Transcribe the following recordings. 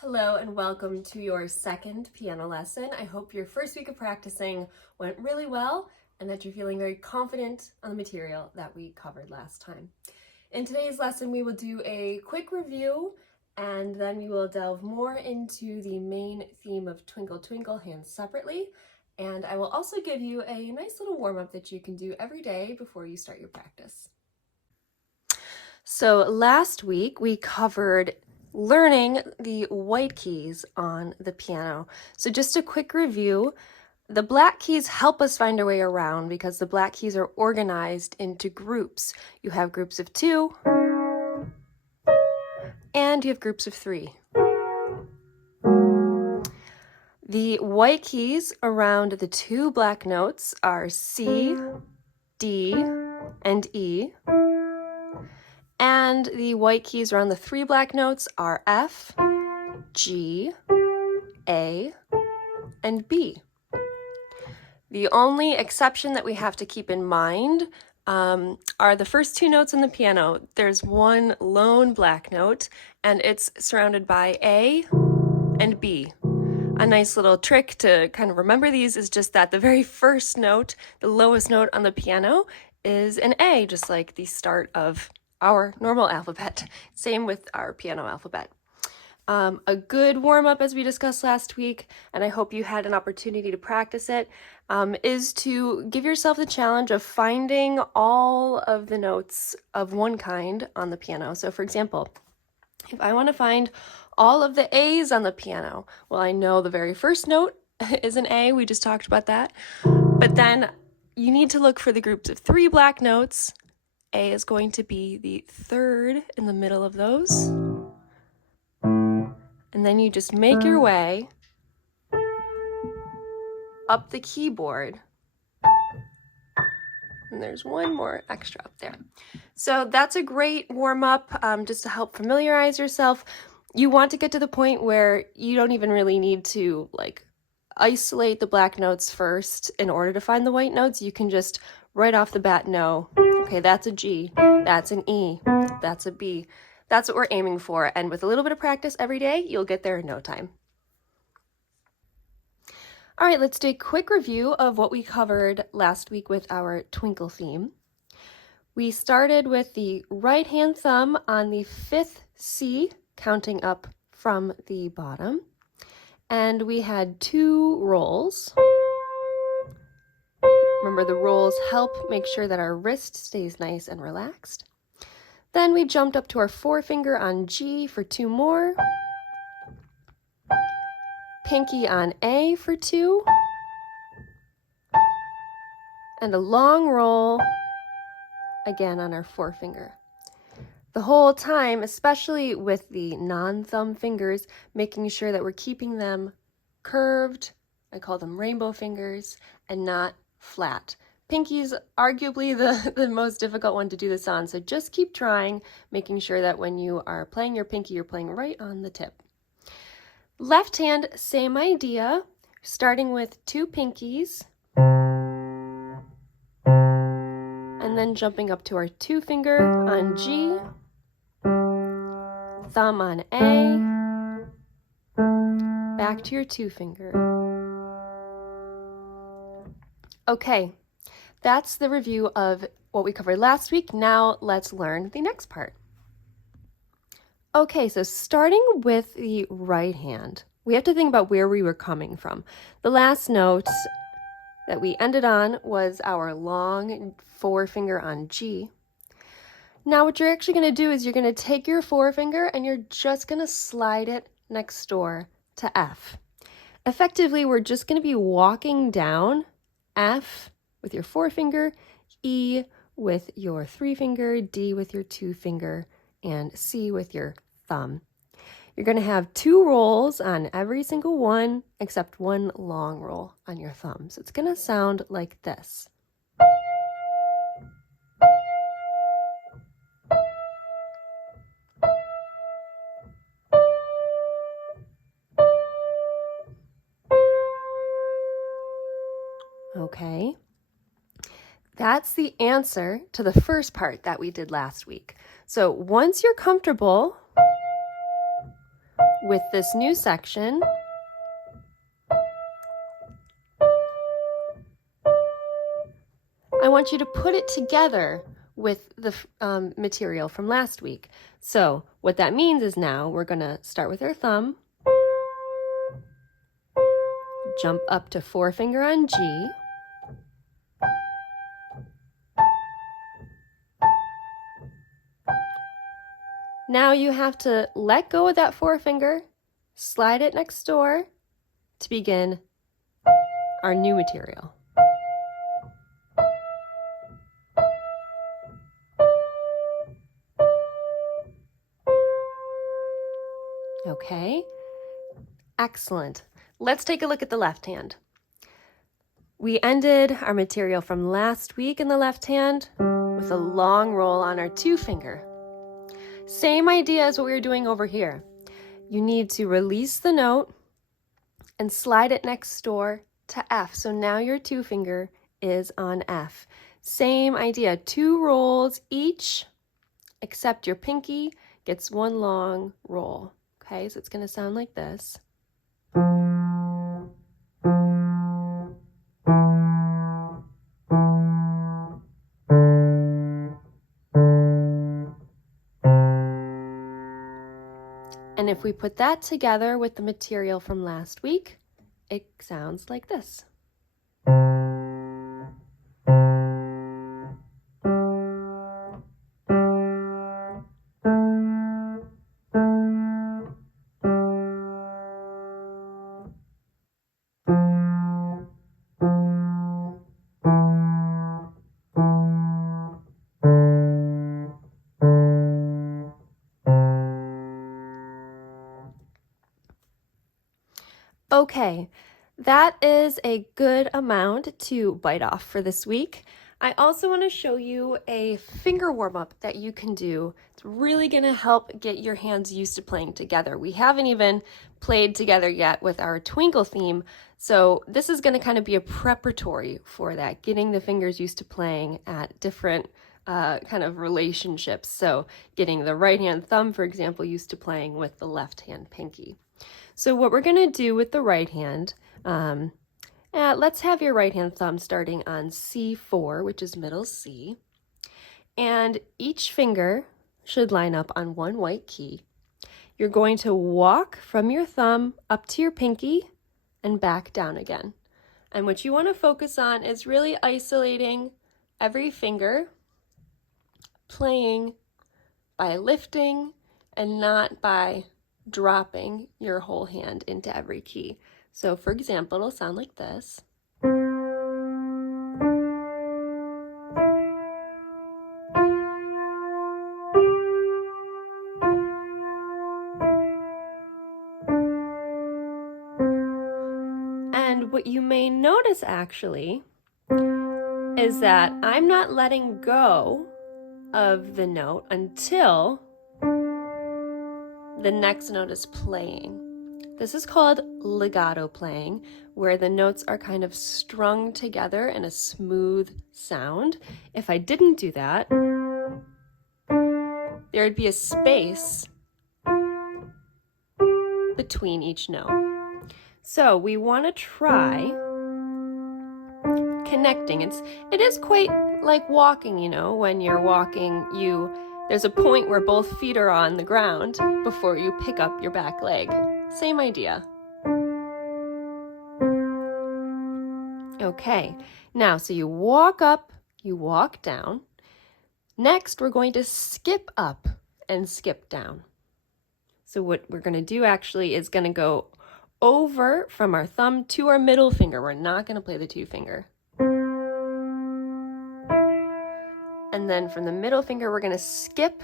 Hello and welcome to your second piano lesson. I hope your first week of practicing went really well and that you're feeling very confident on the material that we covered last time. In today's lesson, we will do a quick review and then we will delve more into the main theme of Twinkle Twinkle, hands separately. And I will also give you a nice little warm-up that you can do every day before you start your practice. So last week we covered learning the white keys on the piano. So just a quick review. The black keys help us find our way around because the black keys are organized into groups. You have groups of 2 and you have groups of 3. The white keys around the 2 black notes are C, D, and E. And the white keys around the 3 black notes are F, G, A, and B. The only exception that we have to keep in mind are the first 2 notes on the piano. There's one lone black note, and it's surrounded by A and B. A nice little trick to kind of remember these is just that the very first note, the lowest note on the piano, is an A, just like the start of our normal alphabet. Same with our piano alphabet. A good warm-up, as we discussed last week, and I hope you had an opportunity to practice it, is to give yourself the challenge of finding all of the notes of one kind on the piano. So for example, if I want to find all of the A's on the piano, well, I know the very first note is an A, we just talked about that, but then you need to look for the groups of 3 black notes. A is going to be the third in the middle of those. And then you just make your way up the keyboard. And there's one more extra up there. So that's a great warm-up just to help familiarize yourself. You want to get to the point where you don't even really need to isolate the black notes first in order to find the white notes. You can just right off the bat know, okay, that's a G, that's an E, that's a B. That's what we're aiming for, and with a little bit of practice every day, you'll get there in no time. All right, let's do a quick review of what we covered last week with our Twinkle theme. We started with the right hand thumb on the 5th C, counting up from the bottom, and we had 2 rolls. Remember, the rolls help make sure that our wrist stays nice and relaxed. Then we jumped up to our forefinger on G for 2 more. Pinky on A for 2. And a long roll again on our forefinger. The whole time, especially with the non-thumb fingers, making sure that we're keeping them curved, I call them rainbow fingers, and not flat. Pinky's arguably the most difficult one to do this on, so just keep trying, making sure that when you are playing your pinky, you're playing right on the tip. Left hand, same idea, starting with 2 pinkies, and then jumping up to our 2 finger on G, thumb on A, back to your 2 finger. Okay. That's the review of what we covered last week. Now let's learn the next part. Okay, so starting with the right hand, we have to think about where we were coming from. The last note that we ended on was our long forefinger on G. Now what you're actually going to do is you're going to take your forefinger and you're just going to slide it next door to F. Effectively, we're just going to be walking down F with your forefinger, E with your 3 finger, D with your 2 finger, and C with your thumb. You're going to have 2 rolls on every single one except 1 long roll on your thumb. So it's going to sound like this. Okay. That's the answer to the first part that we did last week. So once you're comfortable with this new section, I want you to put it together with the material from last week. So what that means is now we're going to start with our thumb, jump up to forefinger on G, now you have to let go of that forefinger, slide it next door to begin our new material. Okay, excellent. Let's take a look at the left hand. We ended our material from last week in the left hand with a long roll on our 2-finger. Same idea as what we were doing over here. You need to release the note and slide it next door to F. So now your 2-finger is on F. Same idea, 2 rolls each, except your pinky gets 1 long roll. Okay, so it's going to sound like this. And if we put that together with the material from last week, it sounds like this. Okay, that is a good amount to bite off for this week. I also want to show you a finger warm-up that you can do. It's really going to help get your hands used to playing together. We haven't even played together yet with our Twinkle theme, so this is going to kind of be a preparatory for that, getting the fingers used to playing at different kind of relationships. So getting the right hand thumb, for example, used to playing with the left hand pinky. So what we're going to do with the right hand, let's have your right hand thumb starting on C4, which is middle C. And each finger should line up on 1 white key. You're going to walk from your thumb up to your pinky and back down again. And what you want to focus on is really isolating every finger, playing by lifting and not by dropping your whole hand into every key. So for example, it'll sound like this. And what you may notice actually is that I'm not letting go of the note until the next note is playing. This is called legato playing, where the notes are kind of strung together in a smooth sound. If I didn't do that, there would be a space between each note. So we want to try connecting. It is quite like walking, you know, when you're walking, there's a point where both feet are on the ground before you pick up your back leg. Same idea. Okay, now so you walk up, you walk down. Next, we're going to skip up and skip down. So what we're going to do actually is going to go over from our thumb to our middle finger. We're not going to play the 2-finger. And then from the middle finger, we're going to skip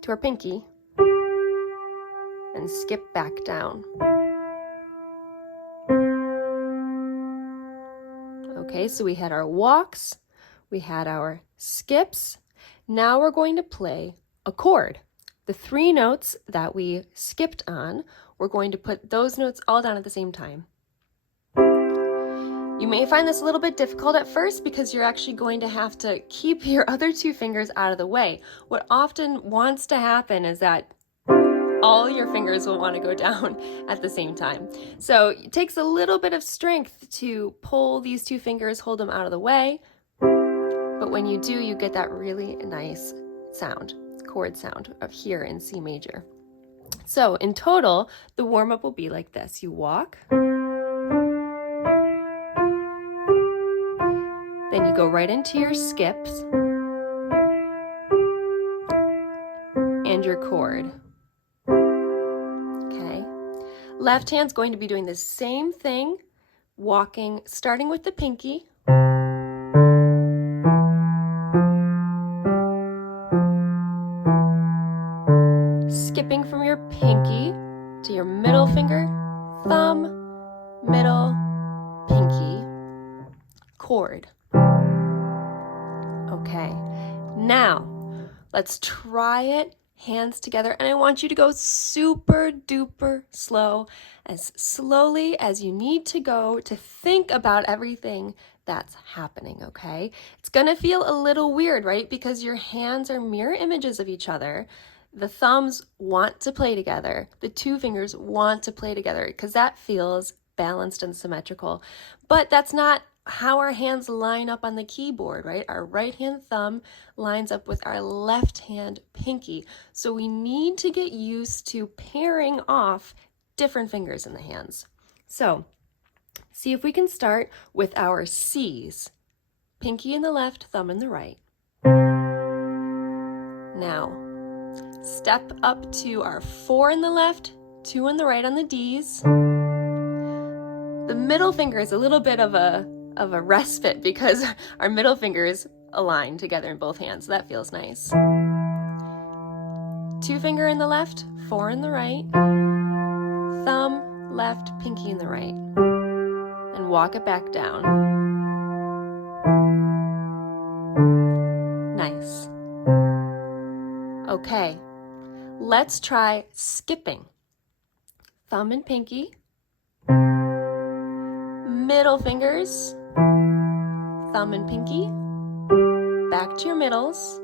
to our pinky and skip back down. Okay, so we had our walks, we had our skips. Now we're going to play a chord. The 3 notes that we skipped on, we're going to put those notes all down at the same time. You may find this a little bit difficult at first because you're actually going to have to keep your other 2 fingers out of the way. What often wants to happen is that all your fingers will want to go down at the same time. So it takes a little bit of strength to pull these two fingers, hold them out of the way. But when you do, you get that really nice sound, chord sound of here in C major. So in total, the warm-up will be like this. You walk, then you go right into your skips and your chord. Okay. Left hand's going to be doing the same thing, walking, starting with the pinky. Skipping from your pinky to your middle finger, thumb, middle, pinky, chord. Okay, now let's try it, hands together, and I want you to go super duper slow, as slowly as you need to go to think about everything that's happening, okay? It's gonna feel a little weird, right? Because your hands are mirror images of each other. The thumbs want to play together. The two fingers want to play together because that feels balanced and symmetrical. But that's not how our hands line up on the keyboard, right? Our right hand thumb lines up with our left hand pinky. So we need to get used to pairing off different fingers in the hands. So see if we can start with our C's. Pinky in the left, thumb in the right. Now, step up to our 4 in the left, 2 in the right on the D's. The middle finger is a little bit of a respite because our middle fingers align together in both hands. So that feels nice. 2 finger in the left, 4 in the right. Thumb, left, pinky in the right. And walk it back down. Nice. Okay, let's try skipping. Thumb and pinky. Middle fingers. Thumb and pinky. Back to your middles.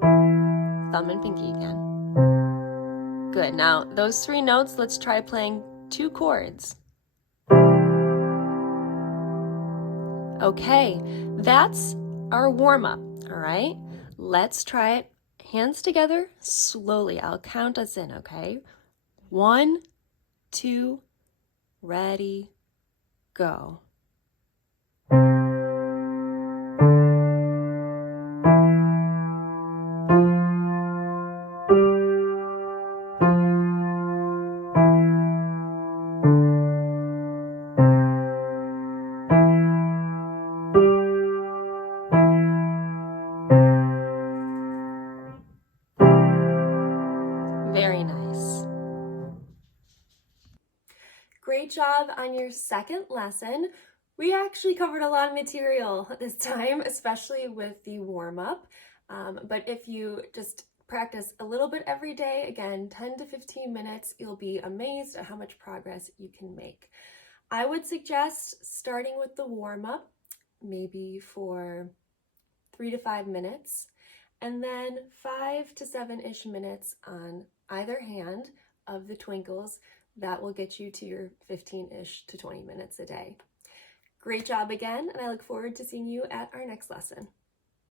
Thumb and pinky again. Good. Now, those 3 notes, let's try playing 2 chords. Okay, that's our warm-up, all right? Let's try it. Hands together, slowly. I'll count us in, okay? 1, 2, ready, go. Very nice. Great job on your second lesson. We actually covered a lot of material this time, especially with the warm-up. But if you just practice a little bit every day, again, 10 to 15 minutes, you'll be amazed at how much progress you can make. I would suggest starting with the warm-up, maybe for 3 to 5 minutes, and then 5 to 7-ish minutes on either hand of the twinkles. That will get you to your 15-ish to 20 minutes a day. Great job again, and I look forward to seeing you at our next lesson.